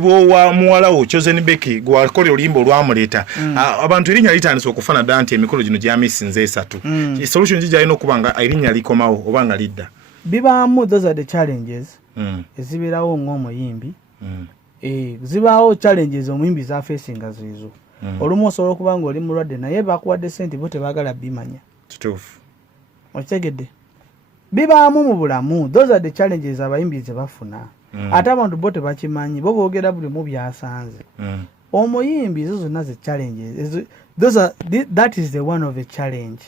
bwowa muwala wo Chosen Becky gwakola olimbo lwamuleta abantu erinnya litandise okufana danti emikolo gino gyamisinze esatu solution gija ino kubanga erinnya likomawo obanga lidda bibaamu those are the challenges ezibirawo ng'omuyimbi zibaawo challenges omuyimbi za facing azizo olumu osobola okubanga oli mulwadde naye bakuwadde sente bo tebaagala bimanya kituufu okitegedde bibaamu mu bulamu those are the challenges abayimbi ze bafuna ate abantu bo tebakimanyi bo boogera buli mu byasanze omuyimbi zo zonna ze challenges that is the one of a challenge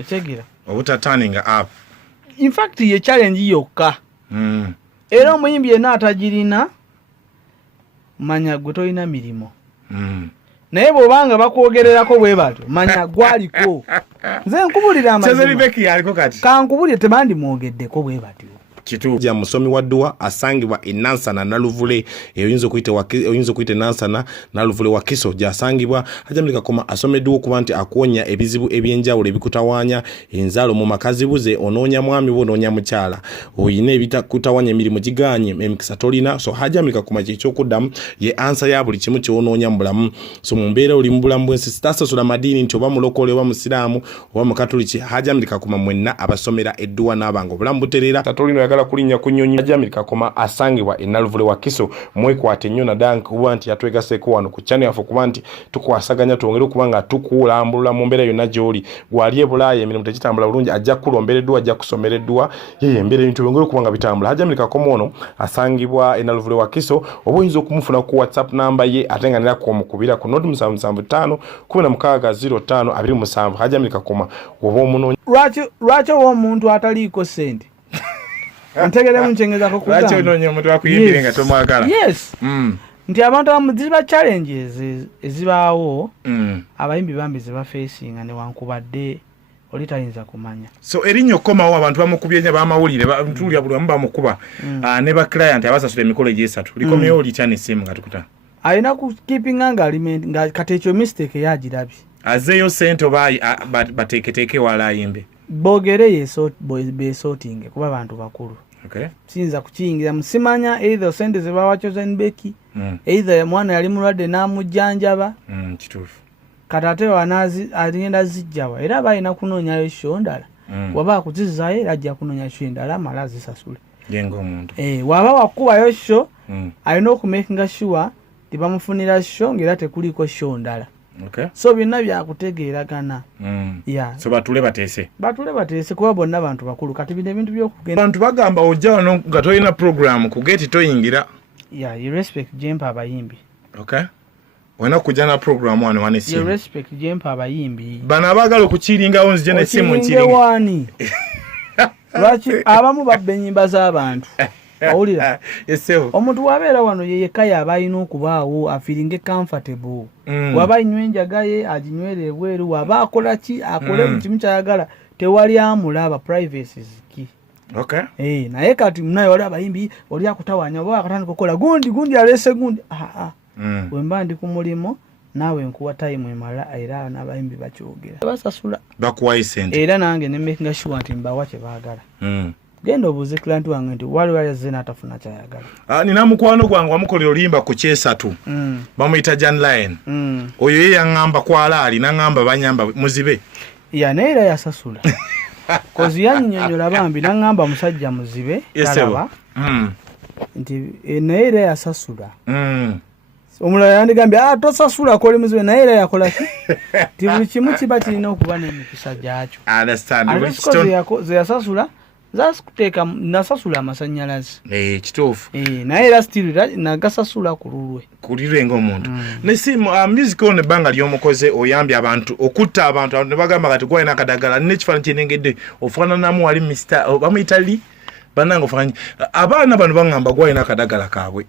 okitegera obuta turning up in fact ye challenge yokka era omuyimbi yenna atagirina manya gwe tolina mirimo naye bw'obanga bakwogererako bwe batyo manya gwaliko nze nkubulira amazima kankubulire tebandimwogeddeko bwe batyo kitu ya musomi wa dua asangibwa enansana naluvule eyinzo kuyite nansana naluvule wa kiso gyasangibwa hajamulika koma asomeddwa okuba nti akonya ebizibu ebyenjawulo ebikutawanya enzalo mu makazi buze onoonya mwami bo onoonya mukyala oyina ebitakutawanya emirimu giganye emikisa tolina so hajamulika koma ky'ekyokuddamu ye ansa ya buli kimu ky'onoonya mu bulamu so mu mbeera oli mu bulamu bwensi sitasasula madini nti oba mulokole oba musiraamu oba mukatoliki hajamulika koma mwenna abasomera edduwa n'abanga obulamu buterera tatolino yagala kulinya kunyonyi ajamilika koma asangibwa enaluvule wa kiso mwekwate nnyo na dank kuba nti yatwegaseko wano ku channel yafu kuba nti tukwasaganya twongere kubanga tukulambulula mu mbeera yonna gy'oli gwali ebulaaya emirimu tegitambula bulungi ajja kulombereddwa ajja kusomereddwa yeye embeera ebintu byongere kubanga bitambula ajamilika koma ono asangibwa enaluvule wa kiso oba oyinza okumufuna ku whatsapp namba ye ate nga nera kumukubira ku 0775 1605 ajamilika koma oba omunoonya lwaki omuntu ataliiko sente ntegera munchengeza ko kugamba lwaki ononye omuntu akuyimbire nga tomwagala yes nti abantu abamuziba challenges ezibaawo abayimbi bambi ze ba facing ne wankubadde olitayinza kumanya so erinyo komawo abantu bamukubyenya bamawulire ntulya buli amu bamukuba ne ba client abasasula emikolo egyesatu likomyewo olityane simu nga tukuta alina ku keeping engagement nga kati ekyo mistake yagirabye azeeyo sente oba bateeketeeke wala ayimbe bogere besorting kuba abantu bakulu okay sinza kukiyingira musimanya either sente ze bawa Chosen Becky either mwana yali mulwadde namujjanjaba kituufu katate wanazi agenda zijjawa era balina kunoonyayo show ndala waba kuzizaayo era ajja kunoonya show ndala mala zisasule yenga omuntu waba wakubayo show alina okumakinga sure tibamufunira show ngera tekuliko show ndala okay so byonna byakutegeeragana yeah so batule bateese kuba bonna bantu bakulu kati bino ebintu by'okugenda abantu bagamba ojja wano nga tolina program ku gate toyingira yeah you respect jempa abayimbi okay wena kujja na program wano wanesi you respect jempa abayimbi bana abagala okukiringawo nzije ne simu nkiringa wani lwaki abamu babba ennyimba z'abantu awulira yeseho omuntu wabeera wano yeyeka yaba alina okubaawo afiringe comfortable waba anywa enjaga ye aginywere ebweru waba akola ki akole mu kimu kyayagala tewali amulaba privacy ziki okay naye kati munaye wali abayimbi oli akutawanya oba akatandika okukola gundi alese gundi wemba ndi ku mulimo naawe nkuwa time emala era n'abayimbi bakyogera basasula bakuwayo sente era nange ne making sure nti mbawa kye baagala genda obuuze client wange nti wali yazze n'atafuna kyayagala nina mukwano gwange wamukolera olimba ku kyesatu bamuyita Jan Line oyo ye yaŋŋamba kwala ali naŋŋamba banyamba muzibe naye era yasasula kozi yannyonnyola bambi naŋŋamba musajja muzibe talaba nti naye era yasasula omulala yandigambye tosasula koli muzibe naye era yakola ki ti buli kimu kiba kirina okuba n'emikisa gyakyo ze yasasula zasikuteeka nasasula amasannyalaze kituufu naye era still nagasasula ku lulwe ng'omuntu ne si music ono ebbanga ly'omukoze oyambye abantu okutta abantu ne bagamba kati gwalina akadagala n'ekifaananyi kyenengedde ofaananamu wali Mr. bamuyita li bannange ofaananyi abaana bano baŋŋamba gwalina akadagala kaabwe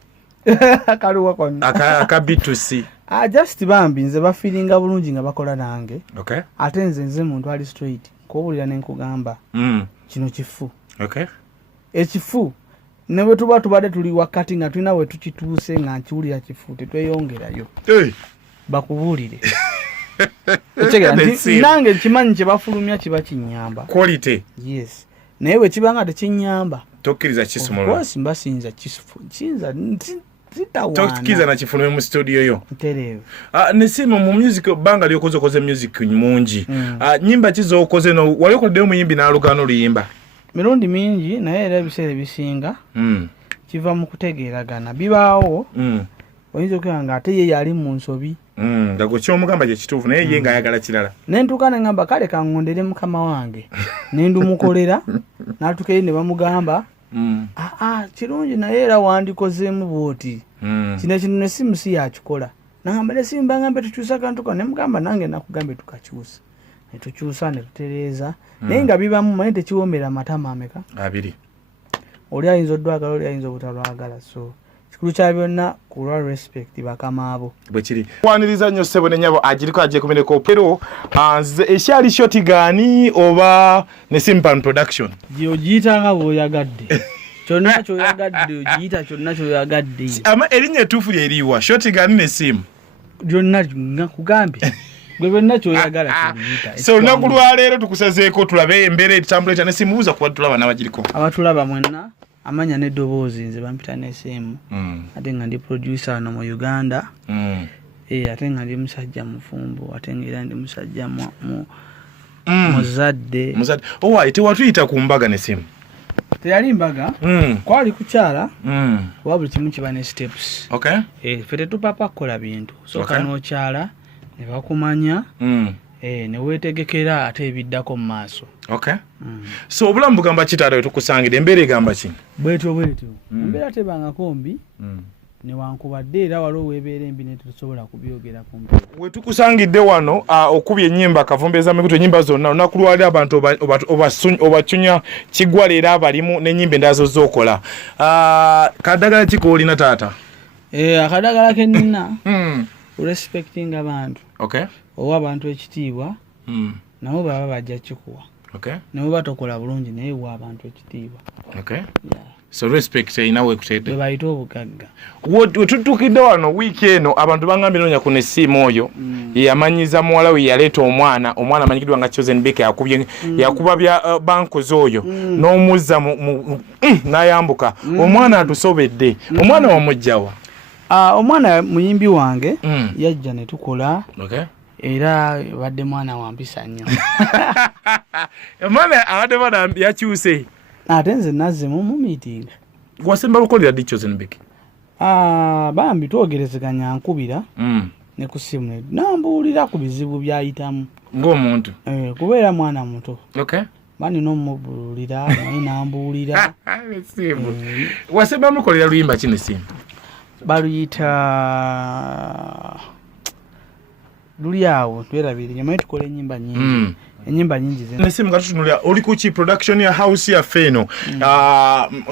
kaluwa konna aka B2C just bambi nze bafiringa bulungi nga bakola nange okay ate nze muntu ali straight kuwulira ne nkugamba kino kifu okay ekifu ne bwe tuba tubadde tuli wakati nga tulina we tukituuse nga nkiwulira kifu tetweyongerayo bakubuulire otegera nti nange kimanyi kye bafulumya kiba kinyamba quality yes naye bwe kiba nga tekinyamba tokkiriza kisumulwa simba sinza Tokiza na kifunume mu studio yo. Nterevu. Nesimu mu music banga lyokoze music mungi. Nyimba kizo okoze no wali ko demu yimbi na lugano luyimba. Mirundi mingi naye era ebiseera bisinga. Kiva mu kutegeeragana. Bibaawo. Oyinza okuyanga ate ye yali mu nsobi. Ndago kyomugamba kye kituufu naye ye ngayagala kirala. Nentuka ngamba kale kangondere mukama wange. Nendumukolera natuke ne bamugamba kirungi naye era wandikozeemu bwoti. Kino nesimu si yakikola. Nangamba nesimu bangambe tukyusa kantu kano ne mugamba nange nakugambe tukakyusa. Ne tukyusa ne tutereeza. Naye nga bibamu manyi tekiwoomera matama ameka? 2. Oli ayinza oddwagala oli ayinza obutalwagala so kikulu kya byonna kulwa respect bakama abo bwe kiri waniriza nnyo ssebo ne nyabo agiriko aje kumeneko pero ekyali shoti gani oba ne simpan production giyitanga bw'oyagadde kyonna kyoyagadde ogiyita kyonna kyoyagadde ama erinnya ettuufu lyeriwa shoti gani ne simu byonna nga kugambye gwe byonna kyoyagala kyogiyita so olunaku lwaleero tukusazeeko tulabe embeera etambula ne simu buuza kuba tulaba n'abagiriko abatulaba mwenna amanya n'eddoboozi nze bampita n'essimu ate nga ndi producer wano mu Uganda ate nga ndi musajja mufumbo ate nga era ndi musajja muzadde tewatuyita ku mbaga n'essimu teyali mbaga kwali kukyala oba buli kimu kiba ne steps ffe tetupapa kukola bintu soka n'okyala ne bakumanya ne weetegekera ate ebiddako mu maaso so obulamu bugamba kitaala wetukusangire embeera egamba ki bwetyo embeera tebangako mbi newankubadde era waliwo weebeera embi netusobola kubyogera ku mbeera wetukusangidde wano okubya ennyimba kavumbeeza mikutu ennyimba zonna olunaku lwali abantu obacunya kiggwa leero abalimu n'ennyimba endala zozookola kadagala ki koolina taata akadagala kennina respecting abantu owa abantu ekitiibwa nabo baba bajja kikuwa nabo batokola bulungi naye wa abantu ekitiibwa so respect inawe kutete bayita obugagga wetutukidde wano wiiki eno abantu bangambye nonya ku nessimu oyo yamanyiza muwala we yaleeta omwana amanyikiddwa nga Chosen Becky yakuba bya Bankuza oyo n'omuzza n'ayambuka omwana atusobedde omwana wamugjawa omwana muyimbi wange yajja ne tukola era badde mwana wampisa nnyo omwana abadde mwana yakyuse ate nze nazze mu meeting wasemba lukolera ddi Chosen Becky bambi twogerezeganya nkubira ne ku simu nambuulira ku bizibu byayitamu ng'omuntu kubeera mwana muto bani n'omubulira naye nambuulira wasemba mukolera luyimba kino simu baluyita luli awo twerabire nyamaye tukola ennyimba nyingi ennyimba nyingi nesimu katutunulira oli ku ki production ya house ya feno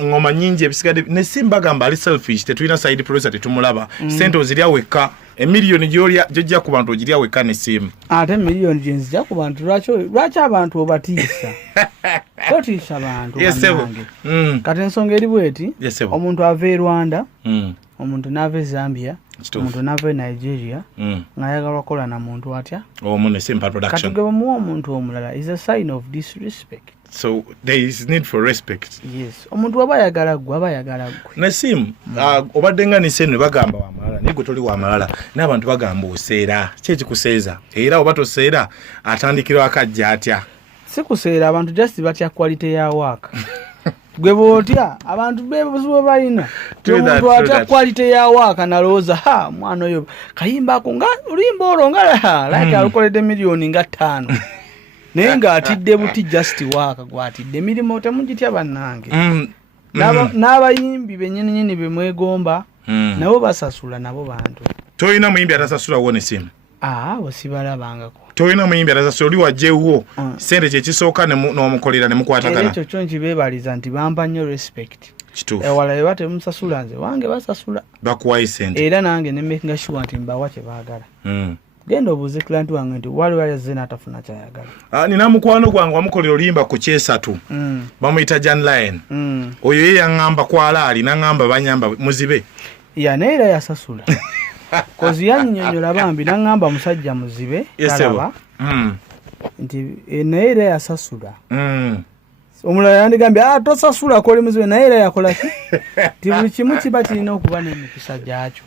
ngoma nyingi ebisigadde nesimu bagamba ali selfish tetulina side producer tetumulaba sente ozirya wekka emiliyoni gyojja ku bantu ogirya wekka nesimu ate emiliyoni gyenzija ku bantu lwaki abantu obatiisa totiisa bantu kati ensonga eri bweti omuntu ava e Rwanda omuntu n'ava e Zambia omuntu n'ava e Nigeria ng'ayagalwa kola na muntu atya katugeba muwa omuntu omulala is a sign of disrespect so there is need for respect yes omuntu aba ayagala gwe nesimu obadde nga nisenu bagamba wamalala naye gwe toli wamalala n'abantu bagamba oseera ki ekikuseeza era oba toseera atandikirwa akajja atya si kuseera abantu just batya quality ya waaka gwe bootya abantu bebuzibu balina omuntu atya quality ya waaka nalowooza mwana oyo kayimba ako nga lulimba olwo nga like alukoledde miliyoni nga 5 naye ng'atidde buti just waaka gwatidde emirimu temugitya bannange n'abayimbi bennyininyini bemwegomba nabo basasula nabo bantu toyina muyimbi atasasula wone simu wesibalabangako toyina muyimbi atasasula oli wajjewo sente kyekisooka n'omukolera ne mukwatagana ekyo kyo nkibeebaliza nti bampa nnyo respect ewala eba temusasula nze wange basasula bakuwayo sente era nange ne making sure nti mbawa kye baagala genda obuuze client wange nti waliwo yazze n'atafuna kyayagala nina mukwano gwange wamukolera oluyimba ku kyesatu bamuyita Jan Lion oyo ye yaŋŋamba kwalaali naŋŋamba banyamba muzibe naye era yasasula kozi yannyonnyola bambi naŋŋamba musajja muzibe talaba nti naye era yasasula omulala yandigambye tosasula kole muzibe naye era yakola ki ti buli kimu kiba kirina okuba n'emikisa gyakyo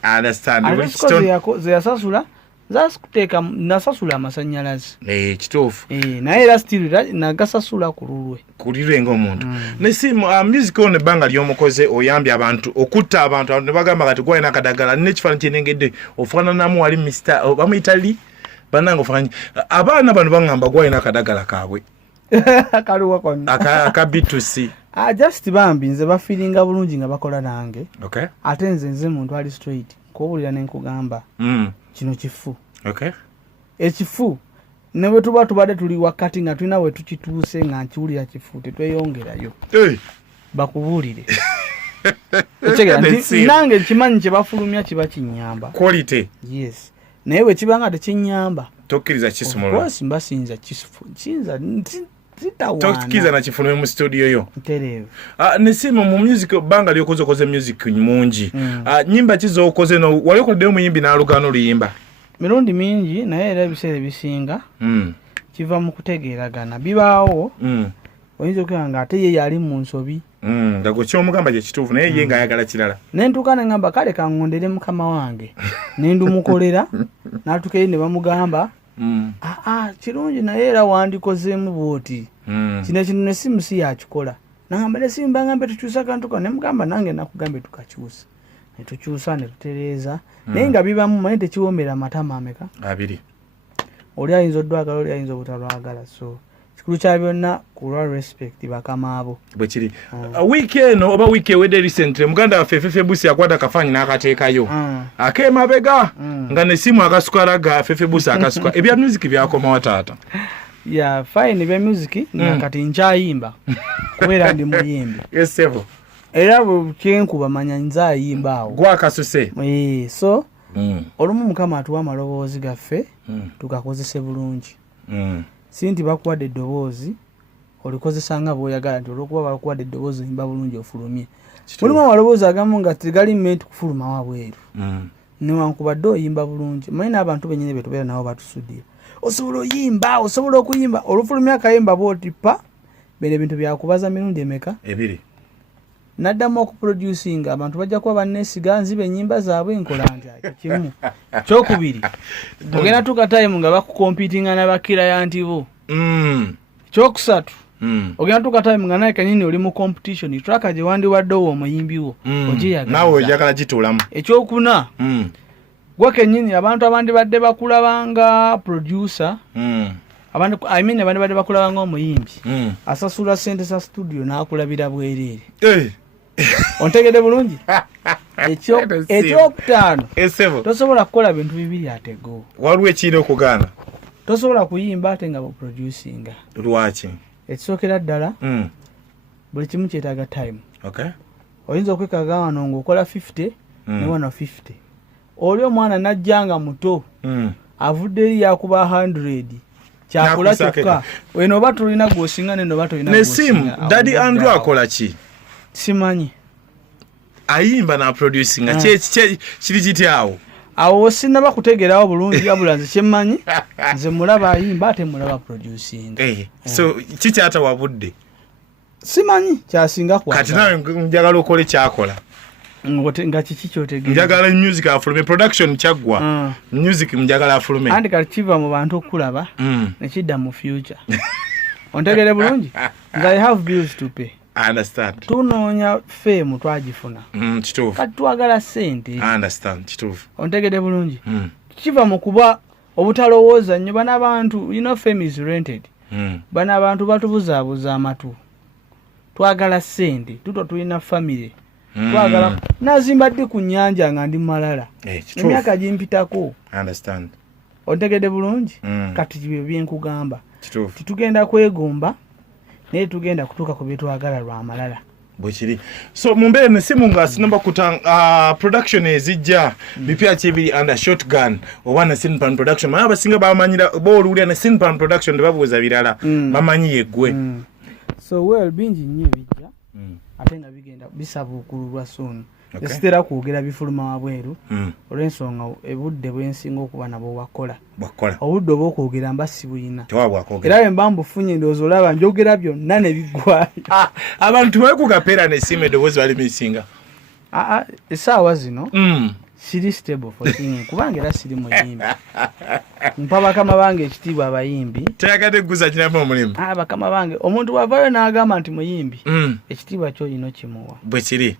ze yasasula zasikuteeka nasasula amasannyalaze kituufu naye era still nagasasula ku lulwe ng'omuntu ne si music ono ebbanga ly'omukoze oyambye abantu okutta abantu ne bagamba kati gwalina akadagala n'ekifaananyi kyenengedde ofaananamu wali Mr. bamuyita li bannange ofaananyi abaana bano baŋŋamba gwalina akadagala kaabwe kaliwa konna aka B2C just bambi nze bafiringa bulungi nga bakola nange ate nze muntu ali straight kuwulira nenkugamba kino kifu ekifu ne bwe tuba tubadde tuli wakati nga tulina we tukituuse nga nkiwulira kifu tetweyongerayo bakubuulire nange kimanyi kye bafulumya kiba kinyamba quality yes naye bwe kiba nga tekinyamba tokkiriza kisumulwa mbasinza kinza tokkiriza na kifulume mu studio yo ntereevu ne simu mu music banga lyokoze music mungi nyimba kizokoze no wali okoddeyo muyimbi n'alugano luyimba mirundi mingi naye era ebiseera ebisinga kiva mu kutegeeragana bibaawo oyinza okugamba nga ate ye yali mu nsobi ndago kyomugamba gye kituufu naye ye ng'ayagala kirala nentuuka ne ngamba kale kaŋŋondere mukama wange nendumukolera n'atukeyo ne bamugamba kirungi naye era wandikozeemu bwoti kino ne simu si yakikola nagamba ne simu baŋambe tukyusa kantu kano ne mugamba nange nakugambe tukakyusa ne tukyusa ne tutereeza naye nga bibamu naye tekiwombera amatama ameka 2 oli ayinza oddwagala oli ayinza obutalwagala so kikulu kya byonna kulwa respect bakama abo bwe kiri wiiki eno oba wiiki ewedde recently muganda waffe Fefe Busi yakwata akafaanyi n'akateekayo ak'emabega nga ne simu akasukala ga Fefe Busi akasuka ebya music byakomawo taata fine ebya music nga kati nkyayimba kubeera ndi muyimbi yesevo era kyenkuba manya nzayimba awo gwakasuse so olumu mukama atuwa amaloboozi gaffe tugakozese bulungi si nti bakuwadde eddoboozi olikozesa nga bw'oyagala nti olwokuba bakuwadde eddoboozi oyimba bulungi ofulumye mulimu amaloboozi agamu nga tegali meant kufuluma wabweru newankubadde oyimba bulungi manyi n'abantu bennyini betubeera nabo batusudira osobola oyimba osobola okuyimba olufulumya akayimba bw'otipa bene ebintu byakubaza mirundi emeka 2 naddamu okuproducinga abantu bajja kuba banneesiga nziba ennyimba zaabwe nkola nti kimu kyokubiri ogenda tuka time nga bakukompitinga n'abakirayanti bo kyokusatu ogenda tuka time nga naye kanyini oli mu competition traka gye wandiwaddewo omuyimbi wo nawe ojagala gituulamu ekyokuna gwe kennyini abantu abandi badde bakulabanga producer abandi badde bakulabanga omuyimbi asasula sente za studio n'akulabira bwereere ontegedde bulungi ekyokutaano tosobola kukola bintu bibiri atego waliwo ekiina okugaana tosobola kuyimba ate nga baproducinga lwaki ekisookera ddala buli kimu kyetaaga time oyinza okwekaga wano ng'okola 50 ne wano 50 oli omwana najjanga muto avudde eri yakuba 100 kyakula kyokka weno oba tulina gwosinga neno oba tolina nesimu Daddy Andrew akola ki simanyi ayimba na producing kiri kityawo awo sinaba kutegeerawo bulungi wabula nze kyemmanyi nze mulaba ayimba ate mulaba producing so kikyata wabudde simanyi kyasinga kati nawe njagala okole kyakola nga kiki kyotegeera njagala music afulume production kyaggwa music njagala afulume andi kati kiva mu bantu okulaba nekidda mu future ontegere bulungi nga I have bills to pay I understand tunoonya fame twagifuna kituufu kati twagala sente I understand kituufu ontegere bulungi kiva mu kuba obutalowooza nnyo bana abantu fame is rented bana abantu batubuzaabuza amatu twagala sente tuto tulina family twagala nazimba ddi ku nnyanja nga ndi malala emyaka gimpitako ontegedde bulungi kati byo byenkugamba titugenda kwegomba naye tugenda kutuuka ku byetwagala lwamalala bwekiri so mumbeere nesimu nga sinamba kuta production ezijja bipya kibiri under shotgun oba ne Sinpan production maya abasinga bamanyira boolulya ne Sinpan production tebabuuza birala bamanyi yeggwe so well bingi nnyo ebijja ate nga bigenda bisabuukululwa soon esitera kwogera bifuluma wabweru olw'ensonga obudde bwensinga okuba nabo wakola obudde oba okwogera mba si buyina era bwe mba mbufunye ndowooza olaba njogera byonna ne biggwayo abantu bekugapeera nesimu eddoboozi bali misinga essaawa zino siri stable for singing kubanga era siri muyimbi mpa bakama bange ekitiibwa abayimbi teyagadde guza kinamu omulimu bakama bange omuntu wavayo n'agamba nti muyimbi ekitiibwa kyolina kimuwa bwe kiri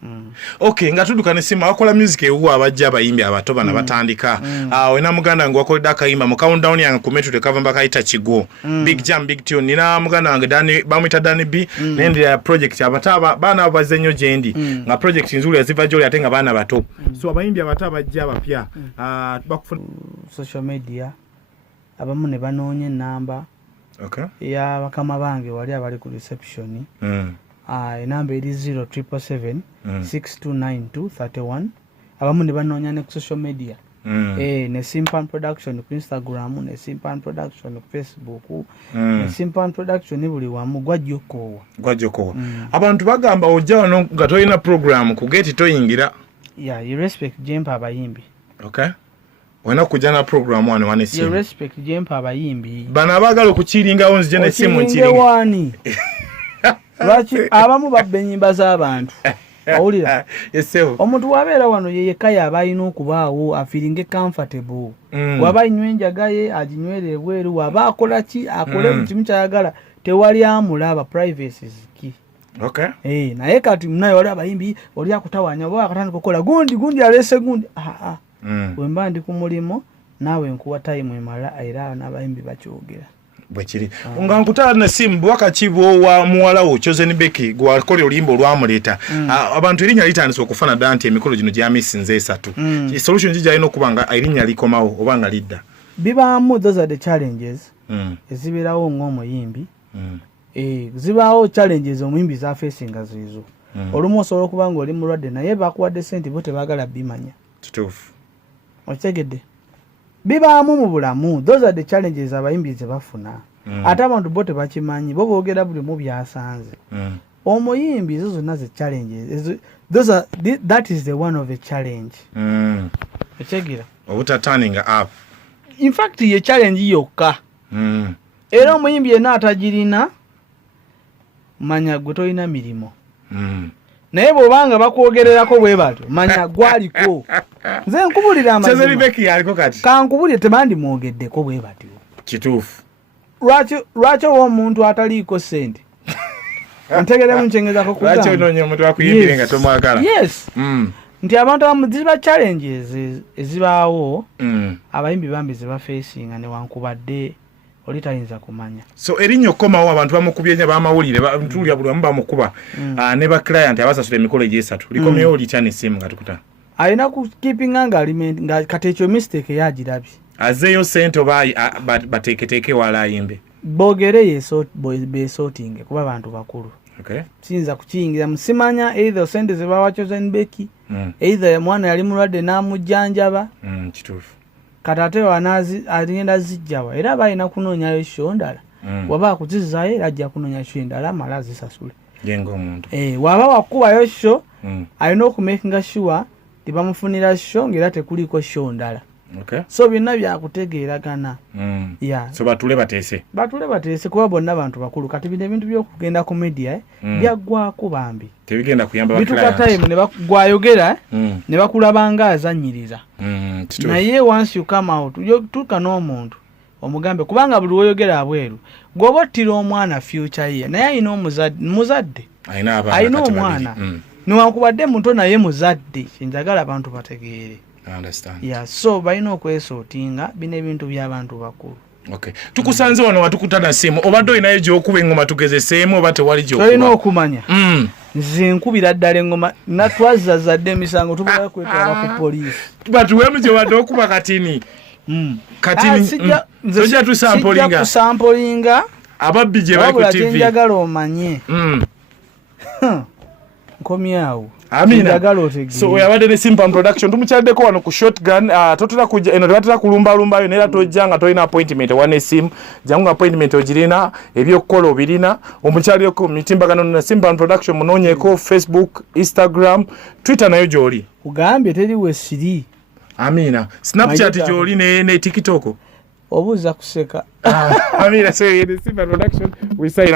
okay nga tudduka nesimu akola music ewuwa abajja abayimbi abato bana batandika wena muganda wange wakoledde akayimba mu countdown yange ku metro tekava mbakayita kigo big jam big tune nina muganda wange bamwita Dani B nendira project abataba baana bazze nnyo gyendi nga project nzulu yaziva gyoli ate nga baana bato so abayimbi abataba bajja bapya bakufuna social media abamu ne banoonya enamba ya bakama bange wali abali ku reception enamba eri 0777 629231 abamu ne banoonya ne ku social media ne Simpan Production ku Instagram ne Simpan Production ku Facebook ne Simpan Production buli wamu gwajjokowa abantu bagamba ojja wano nga tolina program ku gate toyingira you respect jempa abayimbi wena kujja na program wano wanesimu you respect jempa abayimbi bana abagala okukiringawo nzije nesimu nkiringa lwaki abamu babba ennyimba z'abantu awulira omuntu wabeera wano yeyekaya aba alina okubaawo afiringe comfortable waba anywa enjaga ye aginywere ebweru waba akola ki akole mu kimu kyayagala tewali amulaba privacy ki naye kati munaye wali abayimbi oli akutawanya oba akatandika okukola gundi alese gundi wemba ndi ku mulimo naawe nkuwa time emala era n'abayimbi bakyogera bwe kiri nga nkutala na simu bwaka kibo wa muwala wo Chosen Becky gwakola oluyimba olwamuleeta abantu erinnya litandise okufana dda nti emikolo gino gyamisinze esatu solution gijja alina okuba nga erinnya likomawo oba nga lidda bibaamu those are the challenges ezibeerawo ng'omuyimbi zibaawo challenges omuyimbi zafeesinga zizo olumu osobola okuba nga oli mulwadde naye bakuwadde sente bo tebaagala bimanya kituufu okitegedde bibaamu mu bulamu those are the challenges abayimbi ze bafuna ate abantu bo tebakimanyi bo boogera buli mu byasanze omuyimbi zo zonna ze challenges that is the one of a challenge okitegera obutaturning up in fact ye challenge yokka era omuyimbi yenna atagirina manya gwe tolina mirimo naye bw'obanga bakwogererako bwe batyo manya gwaliko nze nkubulira amazima kankubulire tebandimwogeddeko bwe batyo kituufu lwaki owa omuntu ataliiko sente antegeremu nkyengezako lwaki onoonya omuntu akuyimbire nga tomwagala nti abantu abamu ziba challenges ezibaawo abayimbi bambi ze bafeesinga newankubadde oli tayinza kumanya so erinnya okkomawo abantu bamukubye nya bamawulire ntulya buli wamu bamukuba ne ba client abasasula emikolo egyesatu likomyewo olitya nesimu nga tukuta alina ku keepinga nga kati ekyo mistake yagirabye azeeyo sente oba bateeketeeke wala ayimbe boogere beesootinge kuba abantu bakulu kiyinza kukiyingira musimanya either sente ze bawa Chosen Becky either mwana yali mulwadde n'amujjanjaba kituufu kati ate agenda zijjawa era balina kunoonyayo show ndala waba akuzizaayo era ajja kunoonya show endala amala azisasule ng'omuntu waba wakubayo show alina okumakinga sure tebamufunira show ng'era tekuliko show ndala so byonna byakutegeeragana so batule bateese kuba bonna bantu bakulu kati bino ebintu by'okugenda ku media byaggwako bambi tebigenda kuyamba bituka time ne gwayogera ne bakulabanga azanyiriza naye once you come out tuka n'omuntu omugambe kubanga buli woyogera abweru gwoba ottira omwana future ye naye alina muzadde alina omwana newankubadde muto naye muzadde kyenjagala abantu bategeere so balina okwesootinga bino ebintu by'abantu bakulu tukusanze wano watukutana simu obadde olinayo gy'okuba engoma tugezeseemu oba tewali gy'okuba tolina okumanya nze nkubira ddala engoma natwazazadde emisango tubala kwetwala ku poliisi batuwemu gyobadde okuba katini tojja tusampolinga ababbi gye bali ku tv kyenjagala omanye nkomyawo Amina. So we have a simple production. Tumukyadeko wano ku shotgun. Totera kujja eno tebatera kulumba yo nera tojjanga tolina appointment wane sim. Jangu appointment ogirina ebyokukola obirina. Omukyaleko mitimbagano na simple production munonyeko Facebook, Instagram, Twitter nayo gyoli. Ugambye teri wesiri. Amina. Snapchat gyoli ne TikTok. Obuza kuseka. Amina, so in the simple production we say